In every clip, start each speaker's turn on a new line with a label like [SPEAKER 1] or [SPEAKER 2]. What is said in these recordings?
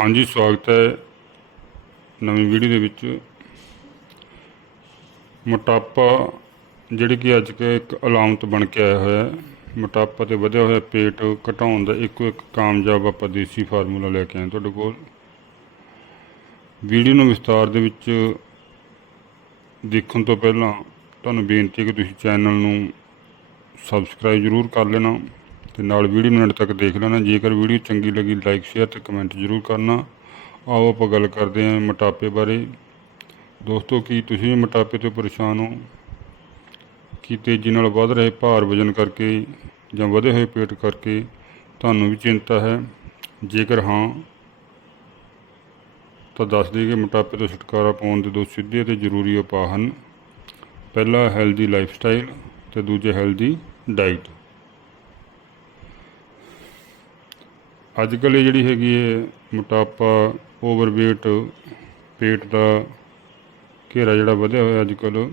[SPEAKER 1] ਹਾਂਜੀ, ਸਵਾਗਤ ਹੈ ਨਵੀਂ ਵੀਡੀਓ ਦੇ ਵਿੱਚ। ਮੋਟਾਪਾ ਜਿਹੜੀ ਕਿ ਅੱਜ ਕੱਲ੍ਹ ਇੱਕ ਅਲਾਮਤ ਬਣ ਕੇ ਆਇਆ ਹੋਇਆ ਹੈ। ਮੋਟਾਪਾ ਤੇ ਵਧਿਆ ਹੋਇਆ ਪੇਟ ਘਟਾਉਣ ਦਾ ਇੱਕੋ ਇੱਕ ਕਾਮਯਾਬ ਆਪਾਂ ਦੇਸੀ ਫਾਰਮੂਲਾ ਲੈ ਕੇ ਆਏ ਤੁਹਾਡੇ ਕੋਲ। ਵੀਡੀਓ ਨੂੰ ਵਿਸਤਾਰ ਦੇ ਵਿੱਚ ਦੇਖਣ ਤੋਂ ਪਹਿਲਾਂ ਤੁਹਾਨੂੰ ਬੇਨਤੀ ਹੈ ਕਿ ਤੁਸੀਂ ਚੈਨਲ ਨੂੰ ਸਬਸਕ੍ਰਾਈਬ ਜ਼ਰੂਰ ਕਰ ਲੈਣਾ। ਤੇ ਨਾਲ ਵੀਡੀਓ ਨੂੰ ਅੰਤ ਤੱਕ ਦੇਖ ਲੈਣਾ। ਜੇਕਰ ਵੀਡੀਓ ਚੰਗੀ ਲੱਗੀ ਲਾਈਕ ਸ਼ੇਅਰ ਤੇ ਕਮੈਂਟ ਜ਼ਰੂਰ ਕਰਨਾ। ਆਓ ਆਪਾਂ ਗੱਲ ਕਰਦੇ ਹਾਂ ਮੋਟਾਪੇ ਬਾਰੇ। ਦੋਸਤੋ, ਕੀ ਤੁਸੀਂ ਮੋਟਾਪੇ ਤੋਂ ਪਰੇਸ਼ਾਨ ਹੋ? ਕੀ ਤੇਜ਼ੀ ਨਾਲ ਵੱਧ ਰਹੇ ਭਾਰ ਵਜਨ ਕਰਕੇ ਜਾਂ ਵਧੇ ਹੋਏ ਪੇਟ ਕਰਕੇ? ਤੁਹਾਨੂੰ ਵੀ ਚਿੰਤਾ ਹੈ? ਜੇਕਰ ਹਾਂ, ਤਾਂ ਦੱਸ ਦਈਏ ਕਿ ਮੋਟਾਪੇ ਤੋਂ ਛੁਟਕਾਰਾ ਪਾਉਣ ਦੇ ਦੋ ਸਿੱਧੇ ਤੇ ਜ਼ਰੂਰੀ ਉਪਾਅ ਹਨ। ਪਹਿਲਾ ਹੈਲਦੀ ਲਾਈਫ ਸਟਾਈਲ ਤੇ ਦੂਜਾ ਹੈਲਦੀ ਡਾਈਟ ਅੱਜ ਕੱਲ੍ਹ ਇਹ ਜਿਹੜੀ ਹੈਗੀ ਹੈ ਮੋਟਾਪਾ ਓਵਰਵੇਟ ਪੇਟ ਦਾ ਘੇਰਾ ਜਿਹੜਾ ਵਧਿਆ ਹੋਇਆ ਅੱਜ ਕੱਲ੍ਹ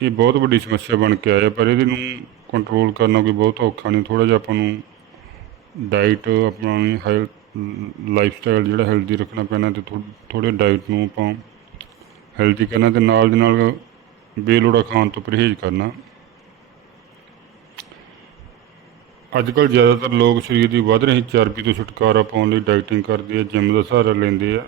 [SPEAKER 1] ਇਹ ਬਹੁਤ ਵੱਡੀ ਸਮੱਸਿਆ ਬਣ ਕੇ ਆਇਆ। ਪਰ ਇਹਦੇ ਨੂੰ ਕੰਟਰੋਲ ਕਰਨਾ ਕੋਈ ਬਹੁਤ ਔਖਾ ਨਹੀਂ। ਥੋੜਾ ਜਿਹਾ ਆਪਾਂ ਨੂੰ ਡਾਈਟ ਆਪਣਾ ਹੈਲਥ ਲਾਈਫ ਸਟਾਈਲ ਜਿਹੜਾ ਹੈਲਦੀ ਰੱਖਣਾ ਪੈਣਾ ਤੇ ਥੋੜੇ ਡਾਈਟ ਨੂੰ ਆਪਾਂ ਹੈਲਦੀ ਕਰਨਾ ਤੇ ਨਾਲ ਦੇ ਨਾਲ ਬੇਲੋੜਾ ਖਾਣ ਤੋਂ ਪਰਹੇਜ਼ ਕਰਨਾ। ਅੱਜ ਕੱਲ੍ਹ ਜ਼ਿਆਦਾਤਰ ਲੋਕ ਸਰੀਰ ਦੀ ਵੱਧ ਰਹੀ ਚਰਬੀ ਤੋਂ ਛੁਟਕਾਰਾ ਪਾਉਣ ਲਈ ਡਾਈਟਿੰਗ ਕਰਦੇ ਆ, ਜਿਮ ਦਾ ਸਹਾਰਾ ਲੈਂਦੇ ਆ।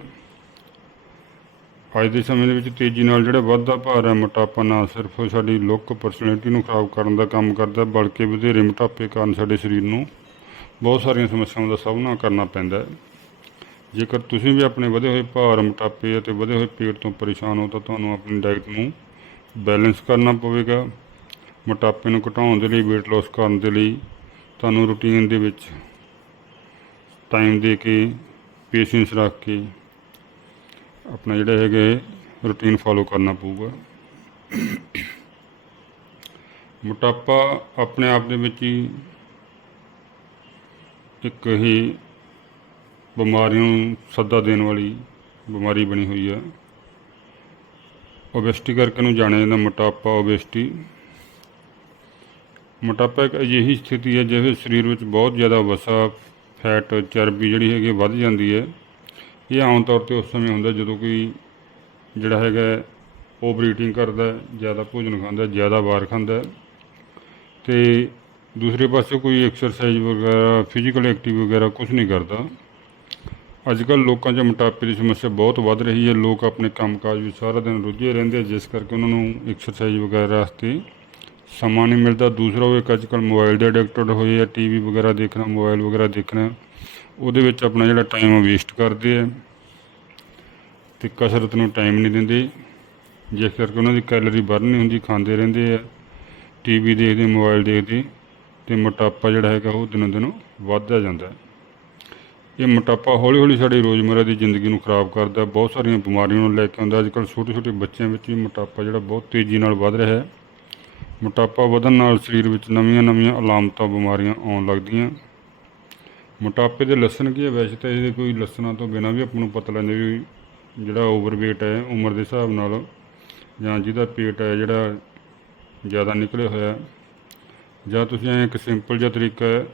[SPEAKER 1] ਅੱਜ ਦੇ ਸਮੇਂ ਦੇ ਵਿੱਚ ਤੇਜ਼ੀ ਨਾਲ ਜਿਹੜਾ ਵੱਧਦਾ ਭਾਰ ਹੈ ਮੋਟਾਪਾ ਨਾ ਸਿਰਫ ਸਾਡੀ ਲੁੱਕ, ਪਰਸਨੈਲਿਟੀ ਨੂੰ ਖਰਾਬ ਕਰਨ ਦਾ ਕੰਮ ਕਰਦਾ, ਬਲਕਿ ਵਧੇਰੇ ਮੋਟਾਪੇ ਕਾਰਨ ਸਾਡੇ ਸਰੀਰ ਨੂੰ ਬਹੁਤ ਸਾਰੀਆਂ ਸਮੱਸਿਆਵਾਂ ਦਾ ਸਾਹਮਣਾ ਕਰਨਾ ਪੈਂਦਾ ਹੈ। ਜੇਕਰ ਤੁਸੀਂ ਵੀ ਆਪਣੇ ਵਧੇ ਹੋਏ ਭਾਰ, ਮੋਟਾਪੇ ਅਤੇ ਵਧੇ ਹੋਏ ਪੇਟ ਤੋਂ ਪਰੇਸ਼ਾਨ ਹੋ, ਤਾਂ ਤੁਹਾਨੂੰ ਆਪਣੀ ਡਾਈਟ ਨੂੰ ਬੈਲੈਂਸ ਕਰਨਾ ਪਵੇਗਾ। ਮੋਟਾਪੇ ਨੂੰ ਘਟਾਉਣ ਦੇ ਲਈ, weight loss ਕਰਨ ਦੇ ਲਈ ਤੁਹਾਨੂੰ ਰੂਟੀਨ ਦੇ ਵਿੱਚ ਟਾਈਮ ਦੇ ਕੇ ਪੇਸ਼ੈਂਸ ਰੱਖ ਕੇ ਆਪਣਾ ਜਿਹੜਾ ਹੈਗਾ ਰੂਟੀਨ ਫਾਲੋ ਕਰਨਾ ਪਊਗਾ। ਮੋਟਾਪਾ ਆਪਣੇ ਆਪ ਦੇ ਵਿੱਚ ਹੀ ਇੱਕ ਹੀ ਬਿਮਾਰੀਆਂ ਨੂੰ ਸੱਦਾ ਦੇਣ ਵਾਲੀ ਬਿਮਾਰੀ ਬਣੀ ਹੋਈ ਹੈ। ਓਬੈਸਟੀ ਕਰਕੇ ਨੂੰ ਜਾਣਿਆ ਜਾਂਦਾ ਮੋਟਾਪਾ ਓਬੈਸਟੀ ਮੋਟਾਪਾ ਇੱਕ ਅਜਿਹੀ ਸਥਿਤੀ ਹੈ ਜਿਸ ਸਰੀਰ ਵਿੱਚ ਬਹੁਤ ਜ਼ਿਆਦਾ ਵਸਾ ਫੈਟ ਚਰਬੀ ਜਿਹੜੀ ਹੈਗੀ ਵੱਧ ਜਾਂਦੀ ਹੈ। ਇਹ ਆਮ ਤੌਰ ਤੇ ਉਸ ਸਮੇਂ ਹੁੰਦਾ ਜਦੋਂ ਕੋਈ ਜਿਹੜਾ ਹੈਗਾ ਓਵਰ ਈਟਿੰਗ ਕਰਦਾ ਜ਼ਿਆਦਾ ਭੋਜਨ ਖਾਂਦਾ ਜ਼ਿਆਦਾ ਵਾਰ ਖਾਂਦਾ ਤੇ ਦੂਸਰੇ ਪਾਸੇ ਕੋਈ ਐਕਸਰਸਾਈਜ਼ ਵਗੈਰਾ ਫਿਜ਼ੀਕਲ ਐਕਟਿਵ ਵਗੈਰਾ ਕੁਝ ਨਹੀਂ ਕਰਦਾ। ਅੱਜ ਕੱਲ੍ਹ ਲੋਕਾਂ 'ਚ ਮੋਟਾਪੇ ਦੀ ਸਮੱਸਿਆ ਬਹੁਤ ਵੱਧ ਰਹੀ ਹੈ। ਲੋਕ ਆਪਣੇ ਕੰਮਕਾਜ ਵਿੱਚ ਸਾਰਾ ਦਿਨ ਰੁੱਝੇ ਰਹਿੰਦੇ ਜਿਸ ਕਰਕੇ ਉਹਨਾਂ ਨੂੰ ਐਕਸਰਸਾਈਜ਼ ਵਗੈਰਾ ਵਾਸਤੇ ਸਮਾਂ ਨਹੀਂ ਮਿਲਦਾ। ਦੂਸਰਾ ਉਹ ਇੱਕ ਅੱਜ ਕੱਲ੍ਹ ਮੋਬਾਈਲ ਦੇ ਐਡਿਕਟਡ ਹੋਏ ਆ ਟੀਵੀ ਵਗੈਰਾ ਦੇਖਣਾ, ਮੋਬਾਈਲ ਵਗੈਰਾ ਦੇਖਣਾ। ਉਹਦੇ ਵਿੱਚ ਆਪਣਾ ਜਿਹੜਾ ਟਾਈਮ ਵੇਸਟ ਕਰਦੇ ਆ ਤੇ ਕਸਰਤ ਨੂੰ ਟਾਈਮ ਨਹੀਂ ਦਿੰਦੇ। ਜਿਸ ਕਰਕੇ ਉਹਨਾਂ ਦੀ ਕੈਲਰੀ ਬਰਨ ਨਹੀਂ ਹੁੰਦੀ, ਖਾਂਦੇ ਰਹਿੰਦੇ ਆ। ਟੀਵੀ ਦੇਖਦੇ, ਮੋਬਾਈਲ ਦੇਖਦੇ ਤੇ ਮੋਟਾਪਾ ਜਿਹੜਾ ਹੈਗਾ ਉਹ ਦਿਨੋਂ ਦਿਨ ਵੱਧਦਾ ਜਾਂਦਾ। ਇਹ ਮੋਟਾਪਾ ਹੌਲੀ ਹੌਲੀ ਸਾਡੀ ਰੋਜ਼ਮਰਾ ਦੀ ਜ਼ਿੰਦਗੀ ਨੂੰ ਖਰਾਬ ਕਰਦਾ। ਬਹੁਤ ਸਾਰੀਆਂ ਬਿਮਾਰੀਆਂ ਨੂੰ ਲੈ ਕੇ ਆਉਂਦਾ। ਅੱਜ ਕੱਲ੍ਹ ਛੋਟੇ ਛੋਟੇ ਬੱਚਿਆਂ ਵਿੱਚ ਵੀ ਮੋਟਾਪਾ ਜਿਹੜਾ ਬਹੁਤ ਤੇਜ਼ੀ ਨਾਲ ਵੱਧ ਰਿਹਾ ਹੈ। ਮੋਟਾਪਾ ਵਧਣ ਨਾਲ ਸਰੀਰ ਵਿੱਚ ਨਵੀਆਂ-ਨਵੀਆਂ ਅਲਾਮਤਾਂ ਬਿਮਾਰੀਆਂ ਆਉਣ ਲੱਗਦੀਆਂ। ਮੋਟਾਪੇ ਦੇ ਲੱਛਣ ਕੀ ਹੈ ਵੈਸੇ ਤਾਂ ਇਹਦੇ ਕੋਈ ਲੱਛਣਾਂ ਤੋਂ ਬਿਨਾਂ ਵੀ ਆਪਾਂ ਨੂੰ ਪਤਾ ਲੱਗਦਾ ਵੀ ਜਿਹੜਾ ਓਵਰਵੇਟ ਹੈ, ਉਮਰ ਦੇ ਹਿਸਾਬ ਨਾਲ ਜਾਂ ਜਿਹਦਾ ਪੇਟ ਹੈ, ਜਿਹੜਾ ਜ਼ਿਆਦਾ ਨਿਕਲਿਆ ਹੋਇਆ। ਜਾਂ ਤੁਸੀਂ ਐਂ ਇੱਕ ਸਿੰਪਲ ਜਿਹਾ ਤਰੀਕਾ ਹੈ,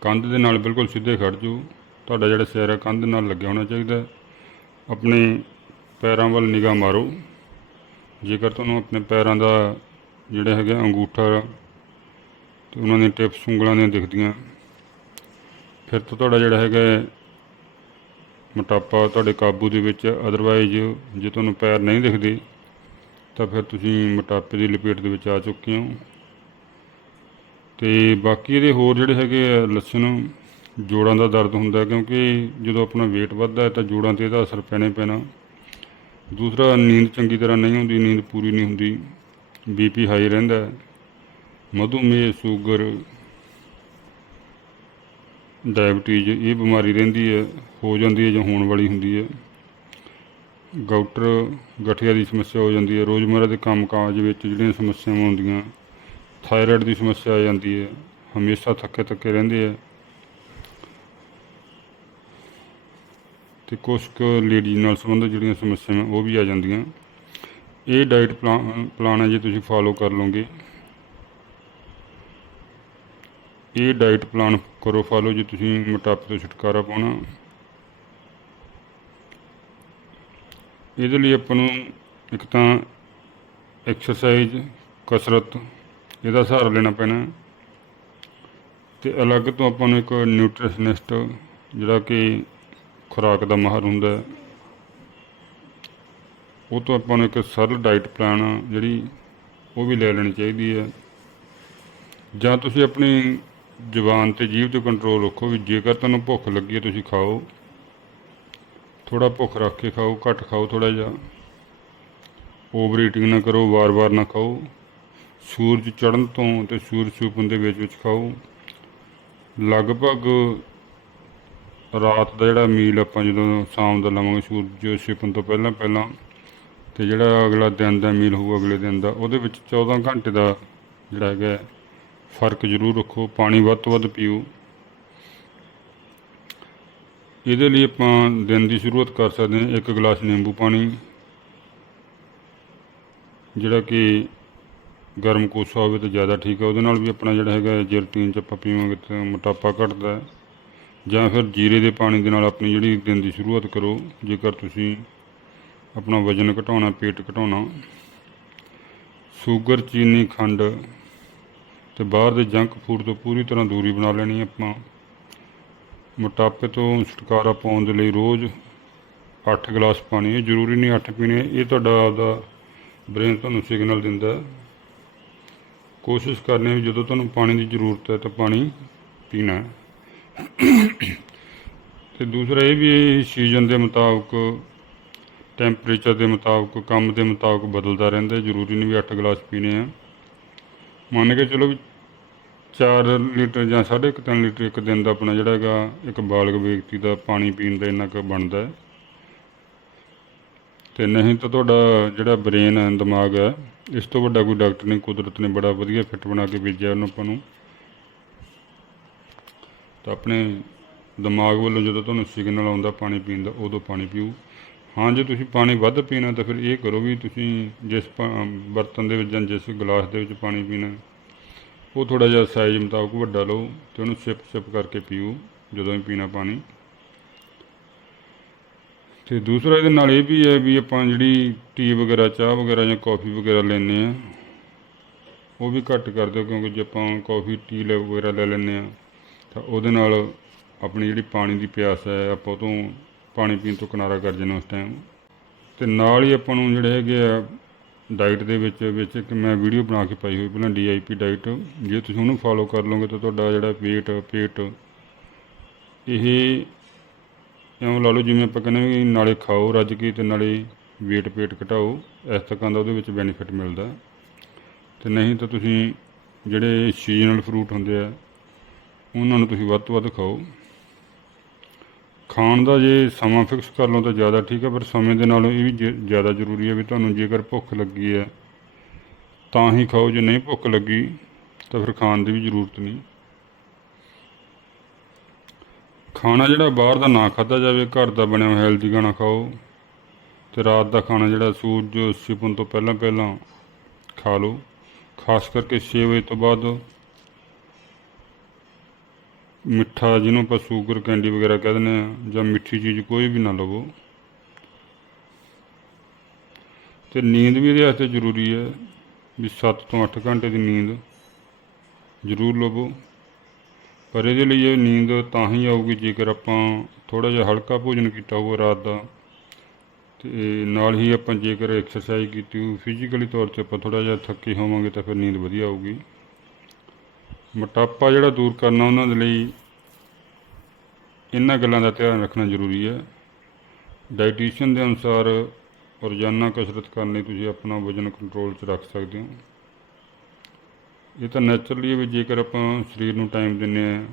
[SPEAKER 1] ਕੰਧ ਦੇ ਨਾਲ ਬਿਲਕੁਲ ਸਿੱਧੇ ਖੜ ਜਾਓ। ਤੁਹਾਡਾ ਜਿਹੜਾ ਸਿਰ ਹੈ, ਕੰਧ ਨਾਲ ਲੱਗਿਆ ਹੋਣਾ ਚਾਹੀਦਾ। ਆਪਣੇ ਪੈਰਾਂ ਵੱਲ ਨਿਗਾਹ ਮਾਰੋ। ਜੇਕਰ ਤੁਹਾਨੂੰ ਆਪਣੇ ਪੈਰਾਂ ਦਾ ਜਿਹੜਾ ਹੈਗਾ ਅੰਗੂਠਾ ਤੇ ਉਹਨਾਂ ਦੀਆਂ ਟਿਪਸ, ਉਂਗਲਾਂ ਦੀਆਂ ਦਿਖਦੀਆਂ, ਫਿਰ ਤਾਂ ਤੁਹਾਡਾ ਜਿਹੜਾ ਹੈਗਾ ਮੋਟਾਪਾ ਤੁਹਾਡੇ ਕਾਬੂ ਦੇ ਵਿੱਚ ਅਦਰਵਾਈਜ਼ ਜੇ ਤੁਹਾਨੂੰ ਪੈਰ ਨਹੀਂ ਦਿਖਦੇ, ਤਾਂ ਫਿਰ ਤੁਸੀਂ ਮੋਟਾਪੇ ਦੀ ਲਪੇਟ ਦੇ ਵਿੱਚ ਆ ਚੁੱਕੇ ਹੋ। ਤੇ ਬਾਕੀ ਇਹਦੇ ਹੋਰ ਜਿਹੜੇ ਹੈਗੇ ਆ ਲੱਛਣ, ਜੋੜਾਂ ਦਾ ਦਰਦ ਹੁੰਦਾ ਕਿਉਂਕਿ ਜਦੋਂ ਆਪਣਾ weight ਵੱਧਦਾ ਹੈ, ਤਾਂ ਜੋੜਾਂ ਤੇ ਇਹਦਾ ਅਸਰ ਪੈਣੇ ਪੈਣਾ। ਦੂਸਰਾ, ਨੀਂਦ ਚੰਗੀ ਤਰ੍ਹਾਂ ਨਹੀਂ ਹੁੰਦੀ ਨੀਂਦ ਪੂਰੀ ਨਹੀਂ ਹੁੰਦੀ। ਬੀਪੀ ਹਾਈ ਰਹਿੰਦਾ ਮਧੂਮੇਹ, ਸ਼ੂਗਰ ਡਾਇਬਟੀਜ਼ ਇਹ ਬਿਮਾਰੀ ਰਹਿੰਦੀ ਹੈ, ਹੋ ਜਾਂਦੀ ਹੈ ਜਾਂ ਹੋਣ ਵਾਲੀ ਹੁੰਦੀ ਹੈ। ਗਾਊਟਰ, ਗਠੀਆ ਦੀ ਸਮੱਸਿਆ ਹੋ ਜਾਂਦੀ ਹੈ। ਰੋਜ਼ਮਰਰਾ ਦੇ ਕੰਮਕਾਜ ਵਿੱਚ ਜਿਹੜੀਆਂ ਸਮੱਸਿਆਵਾਂ ਹੁੰਦੀਆਂ ਥਾਇਰਾਇਡ ਦੀ ਸਮੱਸਿਆ ਆ ਜਾਂਦੀ ਹੈ। ਹਮੇਸ਼ਾ ਥੱਕੇ ਥੱਕੇ ਰਹਿੰਦੇ ਆ। ਤੇ ਕੁਝ ਕੁ ਲੇਡੀਜ਼ ਨਾਲ ਸੰਬੰਧਿਤ ਜਿਹੜੀਆਂ ਸਮੱਸਿਆਵਾਂ ਉਹ ਵੀ ਆ ਜਾਂਦੀਆਂ। ਇਹ ਡਾਈਟ ਪਲਾਨ ਪਲਾਨ ਹੈ ਜੇ, ਤੁਸੀਂ ਫਾਲੋ ਕਰ ਲਓਗੇ। ਇਹ ਡਾਈਟ ਪਲਾਨ ਕਰੋ ਫਾਲੋ ਜੇ, ਤੁਸੀਂ ਮੋਟਾਪੇ ਤੋਂ ਛੁਟਕਾਰਾ ਪਾਉਣਾ। ਇਹਦੇ ਲਈ ਆਪਾਂ ਨੂੰ ਇੱਕ ਤਾਂ ਐਕਸਰਸਾਈਜ਼ ਕਸਰਤ, ਇਹਦਾ ਸਹਾਰਾ ਲੈਣਾ ਪੈਣਾ। ਤੇ ਅਲੱਗ ਤੋਂ ਆਪਾਂ ਨੂੰ ਇੱਕ ਨਿਊਟ੍ਰੀਸ਼ਨਿਸਟ ਜਿਹੜਾ ਕਿ ਖੁਰਾਕ ਦਾ ਮਾਹਰ ਹੁੰਦਾ ਹੈ। ਉਹ ਤੋਂ ਆਪਾਂ ਨੂੰ ਇੱਕ ਸਰਲ ਡਾਈਟ ਪਲਾਨ ਜਿਹੜੀ ਉਹ ਵੀ ਲੈ ਲੈਣੀ ਚਾਹੀਦੀ ਹੈ। ਜਾਂ ਤੁਸੀਂ ਆਪਣੀ ਜ਼ੁਬਾਨ ਤੇ ਜੀਭ ਤੇ ਕੰਟਰੋਲ ਰੱਖੋ ਵੀ ਜੇਕਰ ਤੁਹਾਨੂੰ ਭੁੱਖ ਲੱਗੀ ਹੈ ਤੁਸੀਂ ਖਾਓ। ਥੋੜਾ ਭੁੱਖ ਰੱਖ ਕੇ ਖਾਓ, ਘੱਟ ਖਾਓ ਥੋੜਾ ਜਿਹਾ। ਓਵਰ ਈਟਿੰਗ ਨਾ ਕਰੋ, ਵਾਰ-ਵਾਰ ਨਾ ਖਾਓ। ਸੂਰਜ ਚੜ੍ਹਨ ਤੋਂ ਤੇ ਸੂਰਜ ਛੁਪਣ ਦੇ ਵਿੱਚ ਵਿੱਚ ਖਾਓ। ਲਗਭਗ ਰਾਤ ਦਾ ਜਿਹੜਾ ਮੀਲ ਆਪਾਂ ਜਦੋਂ ਸ਼ਾਮ ਦਾ ਲਵਾਂਗੇ ਸੂਰਜ ਛਿਪਣ ਤੋਂ ਪਹਿਲਾਂ ਪਹਿਲਾਂ, ਤੇ ਜਿਹੜਾ ਅਗਲਾ ਦਿਨ ਦਾ ਮੀਲ ਹੋਊ ਅਗਲੇ ਦਿਨ ਦਾ, ਉਹਦੇ ਵਿੱਚ 14 ਘੰਟੇ ਦਾ ਜਿਹੜਾ ਹੈਗਾ ਫ਼ਰਕ ਜ਼ਰੂਰ ਰੱਖੋ, ਪਾਣੀ ਵੱਧ ਤੋਂ ਵੱਧ ਪੀਓ। ਇਹਦੇ ਲਈ ਆਪਾਂ ਦਿਨ ਦੀ ਸ਼ੁਰੂਆਤ ਕਰ ਸਕਦੇ ਹਾਂ, ਇੱਕ ਗਲਾਸ ਨਿੰਬੂ ਪਾਣੀ, ਜਿਹੜਾ ਕਿ ਗਰਮ ਕੋਸਾ ਹੋਵੇ ਤਾਂ ਜ਼ਿਆਦਾ ਠੀਕ ਹੈ, ਉਹਦੇ ਨਾਲ ਵੀ ਆਪਣਾ ਜਿਹੜਾ ਹੈਗਾ ਜਰਟੀਨ ਚ ਆਪਾਂ ਪੀਵਾਂਗੇ ਤਾਂ ਮੋਟਾਪਾ ਘਟਦਾ ਹੈ। ਜਾਂ ਫਿਰ ਜੀਰੇ ਦੇ ਪਾਣੀ ਦੇ ਨਾਲ ਆਪਣੀ ਜਿਹੜੀ ਦਿਨ ਦੀ ਸ਼ੁਰੂਆਤ ਕਰੋ, ਜੇਕਰ ਤੁਸੀਂ ਆਪਣਾ ਵਜ਼ਨ ਘਟਾਉਣਾ, ਪੇਟ ਘਟਾਉਣਾ, ਸ਼ੂਗਰ, ਚੀਨੀ, ਖੰਡ ਤੇ ਬਾਹਰ ਦੇ ਜੰਕ ਫੂਡ ਤੋਂ ਪੂਰੀ ਤਰ੍ਹਾਂ ਦੂਰੀ ਬਣਾ ਲੈਣੀ ਆਪਾਂ। ਮੋਟਾਪੇ ਤੋਂ ਛੁਟਕਾਰਾ ਪਾਉਣ ਦੇ ਲਈ ਰੋਜ਼ 8 ਗਲਾਸ ਪਾਣੀ ਇਹ ਜ਼ਰੂਰੀ ਨਹੀਂ 8 ਪੀਣੇ, ਇਹ ਤੁਹਾਡਾ ਆਪਦਾ ਬ੍ਰੇਨ ਤੁਹਾਨੂੰ ਸਿਗਨਲ ਦਿੰਦਾ ਕੋਸ਼ਿਸ਼ ਕਰਨੀ ਹੈ ਵੀ ਜਦੋਂ ਤੁਹਾਨੂੰ ਪਾਣੀ ਦੀ ਜ਼ਰੂਰਤ ਹੈ ਤਾਂ ਪਾਣੀ ਪੀਣਾ ਤੇ ਦੂਸਰਾ ਇਹ ਵੀ ਸੀਜ਼ਨ ਦੇ ਮੁਤਾਬਕ ਟੈਂਪਰੇਚਰ ਦੇ ਮੁਤਾਬਕ, ਕੰਮ ਦੇ ਮੁਤਾਬਕ ਬਦਲਦਾ ਰਹਿੰਦਾ ਜ਼ਰੂਰੀ ਨਹੀਂ ਵੀ 8 ਗਲਾਸ ਪੀਣੇ ਆ। ਮੰਨ ਕੇ ਚਲੋ ਵੀ 4 ਲੀਟਰ ਜਾਂ 3.5 ਲੀਟਰ ਇੱਕ ਦਿਨ ਦਾ ਆਪਣਾ ਜਿਹੜਾ ਹੈਗਾ, ਇੱਕ ਬਾਲਗ ਵਿਅਕਤੀ ਦਾ ਪਾਣੀ ਪੀਣ ਦਾ ਇੰਨਾ ਕੁ ਬਣਦਾ ਹੈ। ਤੇ ਨਹੀਂ ਤਾਂ ਤੁਹਾਡਾ ਜਿਹੜਾ ਬ੍ਰੇਨ ਹੈ, ਦਿਮਾਗ ਹੈ, ਇਸ ਤੋਂ ਵੱਡਾ ਕੋਈ ਡਾਕਟਰ ਨਹੀਂ, ਕੁਦਰਤ ਨੇ ਬੜਾ ਵਧੀਆ ਫਿੱਟ ਬਣਾ ਕੇ ਭੇਜਿਆ ਉਹਨੂੰ ਆਪਾਂ ਨੂੰ। ਤਾਂ ਆਪਣੇ ਦਿਮਾਗ ਵੱਲੋਂ ਜਦੋਂ ਤੁਹਾਨੂੰ ਸਿਗਨਲ ਆਉਂਦਾ ਪਾਣੀ ਪੀਣ ਦਾ, ਉਦੋਂ ਪਾਣੀ ਪੀਓ। ਹਾਂ, ਜੇ ਤੁਸੀਂ ਪਾਣੀ ਵੱਧ ਪੀਣਾ, ਤਾਂ ਫਿਰ ਇਹ ਕਰੋ ਵੀ ਤੁਸੀਂ ਜਿਸ ਪਾ- ਬਰਤਨ ਦੇ ਵਿੱਚ ਜਾਂ ਜਿਸ ਗਲਾਸ ਦੇ ਵਿੱਚ ਪਾਣੀ ਪੀਣਾ, ਉਹ ਥੋੜਾ ਜਿਹਾ ਸਾਈਜ਼ ਮੁਤਾਬਕ ਵੱਡਾ ਲਓ ਤੇ ਉਹਨੂੰ ਸਿਪ ਸਿਪ ਕਰਕੇ ਪੀਓ, ਜਦੋਂ ਵੀ ਪੀਣਾ ਪਾਣੀ। ਤੇ ਦੂਸਰਾ ਇਹਦੇ ਨਾਲ ਇਹ ਵੀ ਹੈ ਵੀ ਆਪਾਂ ਜਿਹੜੀ ਟੀ ਵਗੈਰਾ, ਚਾਹ ਵਗੈਰਾ ਜਾਂ ਕੌਫੀ ਵਗੈਰਾ ਲੈਂਦੇ ਆ ਉਹ ਵੀ ਘੱਟ ਕਰ ਦਿਓ ਕਿਉਂਕਿ ਜੇ ਆਪਾਂ ਕੌਫੀ ਟੀ ਲੈ, ਵਗੈਰਾ ਲੈ ਲੈਂਦੇ ਆ ਤਾਂ ਉਹਦੇ ਨਾਲ ਆਪਣੀ ਜਿਹੜੀ ਪਾਣੀ ਦੀ ਪਿਆਸ ਹੈ, ਆਪਾਂ ਉਹ ਤੋਂ ਪਾਣੀ ਪੀਣ ਤੋਂ ਕਿਨਾਰਾ ਕਰ ਜਾਣਾ ਉਸ ਟਾਈਮ ਤੇ ਨਾਲ ਹੀ ਆਪਾਂ ਨੂੰ ਜਿਹੜੇ ਹੈਗੇ ਆ ਡਾਈਟ ਦੇ ਵਿੱਚ ਵਿੱਚ ਇੱਕ ਮੈਂ ਵੀਡੀਓ ਬਣਾ ਕੇ ਪਾਈ ਹੋਈ, ਪਹਿਲਾਂ ਡੀਆਈਪੀ ਡਾਈਟ ਜੇ ਤੁਸੀਂ ਉਹਨੂੰ ਫਾਲੋ ਕਰ ਲਓਗੇ ਤਾਂ ਤੁਹਾਡਾ ਜਿਹੜਾ weight, ਪੇਟ, ਇਹ ਇਉਂ ਲਾ ਲਓ ਜਿਵੇਂ ਆਪਾਂ ਕਹਿੰਦੇ ਵੀ ਨਾਲੇ ਖਾਓ, ਰੱਜ ਕੇ ਤੇ ਨਾਲੇ weight, ਪੇਟ ਘਟਾਓ, ਇਸ ਤਰ੍ਹਾਂ ਦਾ ਉਹਦੇ ਵਿੱਚ ਬੈਨੀਫਿਟ ਮਿਲਦਾ। ਤੇ ਨਹੀਂ ਤਾਂ ਤੁਸੀਂ ਜਿਹੜੇ ਸੀਜ਼ਨਲ ਫਰੂਟ ਹੁੰਦੇ ਆ ਉਹਨਾਂ ਨੂੰ ਤੁਸੀਂ ਵੱਧ ਤੋਂ ਵੱਧ ਖਾਓ। ਖਾਣ ਦਾ ਜੇ ਸਮਾਂ ਫਿਕਸ ਕਰ ਲਓ ਤਾਂ ਜ਼ਿਆਦਾ ਠੀਕ ਹੈ ਪਰ ਸਮੇਂ ਦੇ ਨਾਲ ਇਹ ਵੀ ਜ- ਜ਼ਿਆਦਾ ਜ਼ਰੂਰੀ ਹੈ ਵੀ ਤੁਹਾਨੂੰ ਜੇਕਰ ਭੁੱਖ ਲੱਗੀ ਹੈ ਤਾਂ ਹੀ ਖਾਓ, ਜੇ ਨਹੀਂ ਭੁੱਖ ਲੱਗੀ, ਤਾਂ ਫਿਰ ਖਾਣ ਦੀ ਵੀ ਜ਼ਰੂਰਤ ਨਹੀਂ। ਖਾਣਾ ਜਿਹੜਾ ਬਾਹਰ ਦਾ ਨਾ ਖਾਧਾ ਜਾਵੇ, ਘਰ ਦਾ ਬਣਿਆ ਹੋਇਆ ਹੈਲਦੀ ਖਾਣਾ ਖਾਓ, ਤੇ ਰਾਤ ਦਾ ਖਾਣਾ ਜਿਹੜਾ ਸੂਰਜ ਛਿਪਣ ਤੋਂ ਪਹਿਲਾਂ ਪਹਿਲਾਂ ਖਾ ਲਓ। ਖਾਸ ਕਰਕੇ 6 ਵਜੇ ਤੋਂ ਬਾਅਦ ਮਿੱਠਾ ਜਿਹਨੂੰ ਆਪਾਂ ਸ਼ੂਗਰ, ਕੈਂਡੀ ਵਗੈਰਾ ਕਹਿ ਦਿੰਦੇ ਆ ਜਾਂ ਮਿੱਠੀ ਚੀਜ਼ ਕੋਈ ਵੀ ਨਾ ਲਵੋ। ਤੇ ਨੀਂਦ ਵੀ ਇਹਦੇ ਵਾਸਤੇ ਜ਼ਰੂਰੀ ਹੈ ਵੀ 7 ਤੋਂ 8 ਘੰਟੇ ਦੀ ਨੀਂਦ ਜ਼ਰੂਰ ਲਵੋ। ਪਰ ਇਹਦੇ ਲਈ ਇਹ ਨੀਂਦ ਤਾਂ ਹੀ ਆਊਗੀ ਜੇਕਰ ਆਪਾਂ ਥੋੜਾ ਜਿਹਾ ਹਲਕਾ ਭੋਜਨ ਕੀਤਾ ਹੋਵੇ ਰਾਤ ਦਾ। ਤੇ ਨਾਲ ਹੀ ਆਪਾਂ ਜੇਕਰ ਐਕਸਰਸਾਈਜ਼ ਕੀਤੀ ਹੋਵੇ ਫਿਜ਼ੀਕਲੀ ਤੌਰ ਤੇ ਆਪਾਂ ਥੋੜਾ ਜਿਹਾ ਥੱਕੇ ਹੋਵਾਂਗੇ ਤਾਂ ਫਿਰ ਨੀਂਦ ਵਧੀਆ ਆਊਗੀ। ਮੋਟਾਪਾ ਜਿਹੜਾ ਦੂਰ ਕਰਨਾ ਉਹਨਾਂ ਦੇ ਲਈ ਇਹਨਾਂ ਗੱਲਾਂ ਦਾ ਧਿਆਨ ਰੱਖਣਾ ਜ਼ਰੂਰੀ ਹੈ। ਡਾਈਟੀਸ਼ੀਅਨ ਦੇ ਅਨੁਸਾਰ ਰੋਜ਼ਾਨਾ ਕਸਰਤ ਕਰਨ ਲਈ ਤੁਸੀਂ ਆਪਣਾ ਵਜ਼ਨ ਕੰਟਰੋਲ 'ਚ ਰੱਖ ਸਕਦੇ ਹੋ। ਇਹ ਤਾਂ ਨੈਚੁਰਲੀ ਵੀ ਜੇਕਰ ਆਪਾਂ ਸਰੀਰ ਨੂੰ ਟਾਈਮ ਦਿੰਨੇ ਆ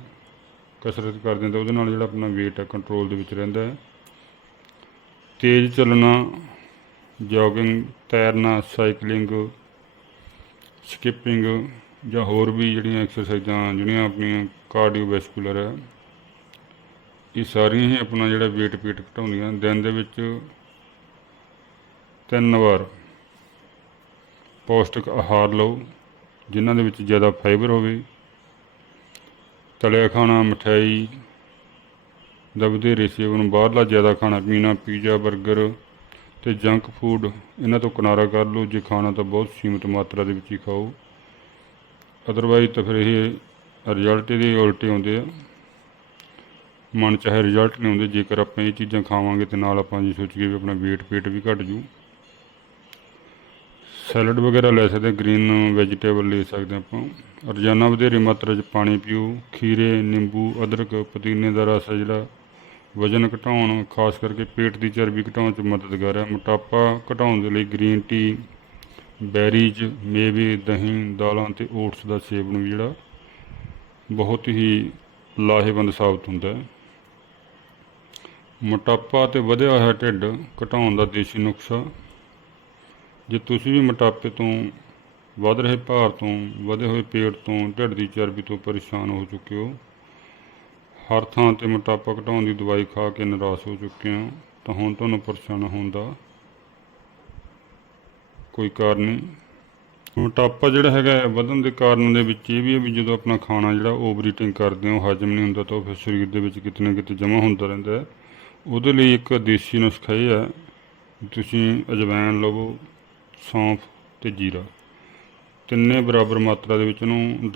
[SPEAKER 1] ਕਸਰਤ ਕਰਦੇ ਹਾਂ ਤਾਂ ਉਹਦੇ ਨਾਲ ਜਿਹੜਾ ਆਪਣਾ weight ਹੈ ਕੰਟਰੋਲ ਦੇ ਵਿੱਚ ਰਹਿੰਦਾ ਹੈ। ਤੇਜ਼ ਚੱਲਣਾ ਜੋਗਿੰਗ ਤੈਰਨਾ ਸਾਈਕਲਿੰਗ ਸਕਿਪਿੰਗ ਜਾਂ ਹੋਰ ਵੀ ਜਿਹੜੀਆਂ ਐਕਸਰਸਾਈਜ਼ਾਂ ਜਿਹੜੀਆਂ ਆਪਣੀਆਂ ਕਾਰਡੀਓਵੈਸਕੂਲਰ ਹੈ, ਇਹ ਸਾਰੀਆਂ ਹੀ ਆਪਣਾ ਜਿਹੜਾ weight ਪੇਟ ਘਟਾਉਂਦੀਆਂ। ਦਿਨ ਦੇ ਵਿੱਚ ਤਿੰਨ ਵਾਰ ਪੌਸ਼ਟਿਕ ਆਹਾਰ ਲਓ, ਜਿਨ੍ਹਾਂ ਦੇ ਵਿੱਚ ਜ਼ਿਆਦਾ ਫਾਈਬਰ ਹੋਵੇ। ਤਲਿਆ ਖਾਣਾ, ਮਠਿਆਈ ਦਾ ਵਧੇਰੇ ਸੇਵਨ ਬਾਹਰਲਾ ਜ਼ਿਆਦਾ ਖਾਣਾ, ਪੀਣਾ, ਪੀਜ਼ਾ 버ਗਰ ਤੇ ਜੰਕ ਫੂਡ ਇਹਨਾਂ ਤੋਂ ਕਿਨਾਰਾ ਕਰ ਲਓ। ਜੇ ਖਾਣਾ ਤਾਂ ਬਹੁਤ ਸੀਮਿਤ ਮਾਤਰਾ ਦੇ ਵਿੱਚ ਹੀ ਖਾਓ। ਅਦਰਵਾਈਜ਼ ਤਾਂ ਫਿਰ ਇਹ ਰਿਜ਼ਲਟ ਇਹਦੇ ਉਲਟੇ ਆਉਂਦੇ ਆ। ਮਨ ਚਾਹੇ ਰਿਜ਼ਲਟ ਨਹੀਂ ਆਉਂਦੇ ਜੇਕਰ ਆਪਾਂ ਇਹ ਚੀਜ਼ਾਂ ਖਾਵਾਂਗੇ ਤੇ ਨਾਲ ਆਪਾਂ ਜੀ ਸੋਚੀਏ ਵੀ ਆਪਣਾ weight ਪੇਟ ਵੀ ਘਟ ਜੂ। ਸੈਲਡ ਵਗੈਰਾ ਲੈ ਸਕਦੇ ਗ੍ਰੀਨ ਵੈਜੀਟੇਬਲ ਲੈ ਸਕਦੇ ਆਪਾਂ। ਰੋਜ਼ਾਨਾ ਵਧੇਰੇ ਮਾਤਰਾ 'ਚ ਪਾਣੀ ਪੀਓ, ਖੀਰੇ, ਨਿੰਬੂ, ਅਦਰਕ, ਪੁਦੀਨੇ ਦਾ ਰਸ ਹੈ ਜਿਹੜਾ ਵਜ਼ਨ ਘਟਾਉਣ, ਖਾਸ ਕਰਕੇ ਪੇਟ ਦੀ ਚਰਬੀ ਘਟਾਉਣ 'ਚ ਮਦਦਗਾਰ ਹੈ ਮੋਟਾਪਾ ਘਟਾਉਣ ਦੇ ਲਈ ਗ੍ਰੀਨ ਟੀ ਬੈਰੀਜ਼, ਮੇਵੇ, ਦਹੀਂ, ਦਾਲਾਂ ਤੇ ਓਟਸ ਦਾ ਸੇਵਨ ਵੀ ਜਿਹੜਾ ਬਹੁਤ ਹੀ ਲਾਹੇਵੰਦ ਸਾਬਤ ਹੁੰਦਾ ਹੈ। ਮੋਟਾਪਾ ਤੇ ਵਧਿਆ ਹੋਇਆ ਢਿੱਡ ਘਟਾਉਣ ਦਾ ਦੇਸੀ ਨੁਸਖਾ ਜੇ ਤੁਸੀਂ ਵੀ ਮੋਟਾਪੇ ਤੋਂ ਵੱਧ ਰਹੇ ਭਾਰ ਤੋਂ, ਵਧੇ ਹੋਏ ਪੇਟ ਤੋਂ, ਢਿੱਡ ਦੀ ਚਰਬੀ ਤੋਂ ਪਰੇਸ਼ਾਨ ਹੋ ਚੁੱਕੇ ਹੋ, ਹਰ ਥਾਂ ਤੇ ਮੋਟਾਪਾ ਘਟਾਉਣ ਦੀ ਦਵਾਈ ਖਾ ਕੇ ਨਿਰਾਸ਼ ਹੋ ਚੁੱਕੇ ਹੋ, ਤਾਂ ਹੁਣ ਤੁਹਾਨੂੰ ਪਰੇਸ਼ਾਨ ਹੋਣ ਦਾ ਕੋਈ ਕਾਰਨ ਨਹੀਂ। ਮੋਟਾਪਾ ਜਿਹੜਾ ਹੈਗਾ ਵਧਣ ਦੇ ਕਾਰਨ ਦੇ ਵਿੱਚ ਇਹ ਵੀ ਹੈ ਵੀ ਜਦੋਂ ਆਪਣਾ ਖਾਣਾ ਜਿਹੜਾ ਓਵਰਈਟਿੰਗ ਕਰਦੇ ਹੋ ਹਜਮ ਨਹੀਂ ਹੁੰਦਾ ਤਾਂ ਉਹ ਫਿਰ ਸਰੀਰ ਦੇ ਵਿੱਚ ਕਿਤੇ ਨਾ ਕਿਤੇ ਜਮ੍ਹਾਂ ਹੁੰਦਾ ਰਹਿੰਦਾ ਹੈ। ਉਹਦੇ ਲਈ ਇੱਕ ਦੇਸੀ ਨੁਸਖਾ ਇਹ ਹੈ, ਤੁਸੀਂ ਅਜਵਾਇਣ ਲਵੋ, ਸੌਂਫ ਤੇ ਜੀਰਾ। ਤਿੰਨੇ ਬਰਾਬਰ ਮਾਤਰਾ ਦੇ ਵਿੱਚ ਉਹਨੂੰ